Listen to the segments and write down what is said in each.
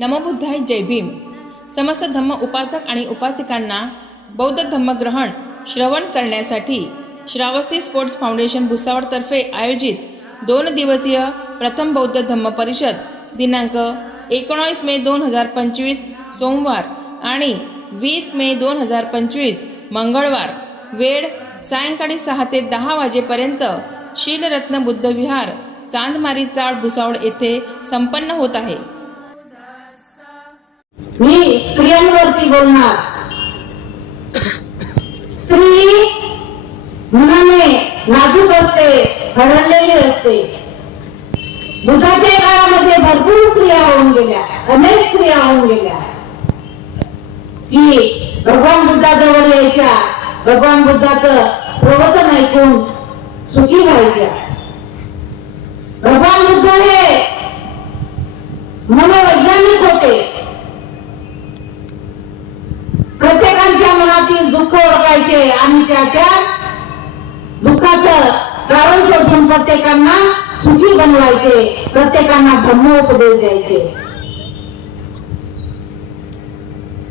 नमबुद्धाय जय भीम. समस्त धम्म उपासक आणि उपासिकांना बौद्ध धम्मग्रहण श्रवण करण्यासाठी श्रावस्ती स्पोर्ट्स फाउंडेशन भुसावळतर्फे आयोजित दोन दिवसीय प्रथम बौद्ध धम्म परिषद दिनांक एकोणावीस मे दोन हजार पंचवीस सोमवार आणि वीस मे दोन हजार पंचवीस मंगळवार. वेळ सायंकाळी सहा ते दहा वाजेपर्यंत शीलरत्न बुद्ध विहार चांदमारी चाळ भुसावळ येथे संपन्न होत आहे. मी स्त्रियांवरती बोलणार. स्त्री मनाने नाजूक असते हरडलेली असते. दुधाच्या काळामध्ये भरपूर स्त्रिया होऊन गेल्या अनेक स्त्रिया होऊन गेल्या. की भगवान बुद्धाजवळ यायच्या भगवान बुद्धाचं प्रवचन ऐकून सुखी व्हायच्या. भगवान बुद्ध हे मनोवैज्ञानिक होते प्रत्येकाच्या मनातील पाहिजे आणि त्याच्या दुःखाचं कारण शोधून प्रत्येकांना सुखी बनवायचे प्रत्येकांना धम्मोपदेश द्यायचे.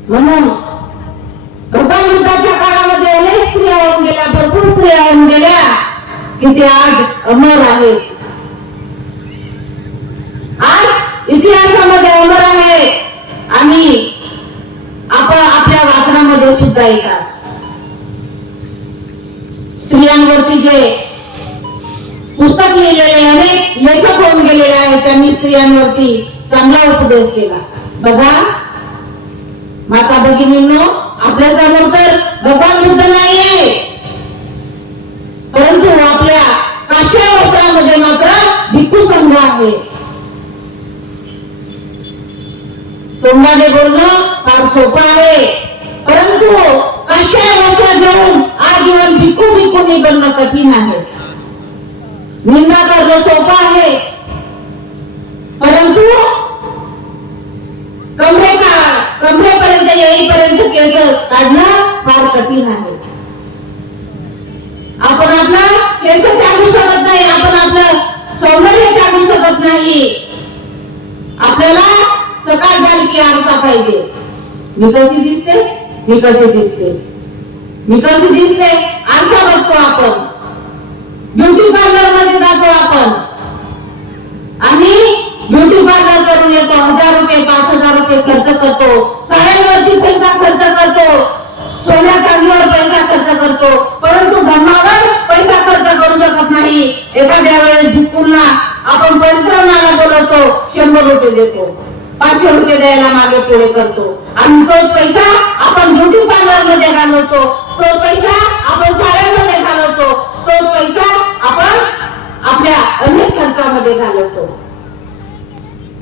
म्हणून भगवान काळामध्ये अनेक स्त्रिया होऊन गेल्या भरपूर स्त्रिया होऊन गेल्या की ते आज अमर आहेत. आज इतिहासामध्ये अमर आहे आणि आपण आपल्या वाचनामध्ये सुद्धा येतात. स्त्रियांवरती जे पुस्तक लिहिलेले अनेक लेखक होऊन गेलेले आहेत त्यांनी स्त्रियांवरती चांगला उपदेश केला. बघा माता भगिनींनो आपल्यासमोर तर भगवान बुद्ध नाहीये परंतु आपल्या काश्या वस्त्रामध्ये मात्र भिक्खू संघ आहे. तोंडाने बोलणं फार सोपं आहे परंतु अशा वस्त्र घेऊन आजीवन भिकू भिकूनी बनणं कठीण आहे निंदा करणं सोपं आहे परंतु कमरे का कमरेपर्यंत येईपर्यंत केस काढणं फार कठीण आहे. आपण आपलं केस टाकू शकत नाही आपण आपलं सौंदर्य टाकू शकत नाही. आपल्याला सकाळ झाली की आरसा पाहिजे. मी कशी दिसते? मी कशी दिसते? मी कशी दिसते? आरसा बघतो आपण. ब्युटी पार्लरमध्ये जातो आपण. आणि ब्युटी पार्लर करून येतो हजार रुपये पाच हजार रुपये खर्च करतो साड्यांवरती पैसा खर्च करतो सोन्या चांदीवर पैसा खर्च करतो परंतु धर्मावर पैसा खर्च करू शकत नाही एखाद्या वेळेस भिक्कूंना आपण परिश्रमाला बोलवतो शंभर रुपये देतो. पाचशे रुपये द्यायला मागे पुढे करतो. आणि तो पैसा आपण ब्युटी पार्लरमध्ये घालवतो. तो पैसा आपण साड्यांमध्ये घालवतो. तो पैसा आपण आपल्या अनेक खर्चामध्ये घालवतो.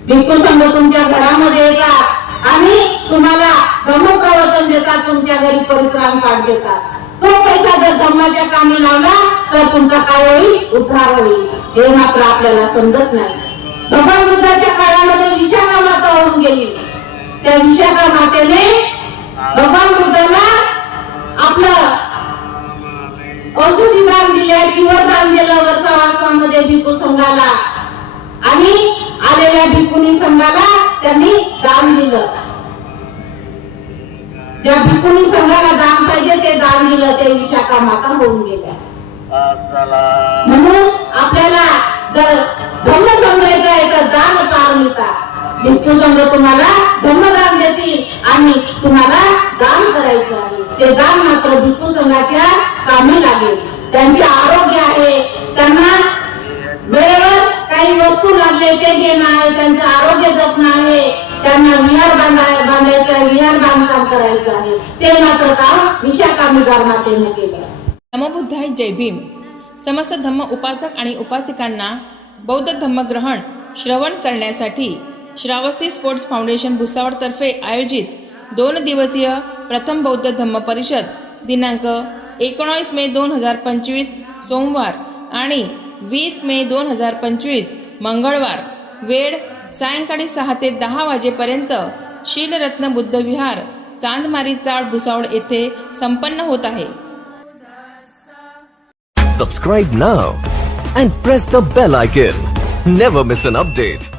भिक्खू संघ तुमच्या घरामध्ये येतात आणि तुम्हाला धर्मप्रवचन देतात तुमच्या घरी परिश्रम कार्ड देतात. तो पैसा जर धम्माच्या कामी लावला तर तुमचा काय होईल? उद्धार होईल. हे मात्र आपल्याला समजत नाही. भगवान बुद्धाच्या काळामध्ये विशाखा माता होऊन गेली त्या विशाखा मातेने भगवान बुद्धाला आपलं औषधी दान दिले जीवदान दिलं वर्षावासामध्ये भिक्खू संघाला. आणि आलेल्या भिक्खुनी संघाला त्यांनी दान दिलं. ज्या भिक्खुनी संघाला दान पाहिजे ते दान दिलं ते विशाखा माता होऊन गेल्या. म्हणून आपल्याला जर धर्म समजायचं आहे तर दान पारमिता तुम्हाला धर्मदान देतील आणि तुम्हाला दान करायचं आहे. ते दान मात्र भिक्खू संघाच्या कामी लागेल. त्यांचे आरोग्य आहे. त्यांना वेळेवर काही वस्तू लागले ते घेणं आहे. त्यांचं आरोग्य जपणं आहे. त्यांना विहार बांधाय बांधायचं आहे. विहार बांधकाम करायचं आहे. ते मात्र काम विशा कामगार मातेने केलं. नमबुद्धाय जय भीम. समस्त धम्म उपासक आणि उपासिकांना बौद्ध धम्मग्रहण श्रवण करण्यासाठी श्रावस्ती स्पोर्ट्स फाउंडेशन भुसावळतर्फे आयोजित दोन दिवसीय प्रथम बौद्ध धम्म परिषद दिनांक एकोणावीस मे दोन हजार पंचवीस सोमवार आणि वीस मे दोन हजार पंचवीस मंगळवार वेळ सायंकाळी सहा ते दहा वाजेपर्यंत शीलरत्न बुद्ध विहार चांदमारी चाळ भुसावळ येथे संपन्न होत आहे Subscribe now and press the bell icon. Never miss an update.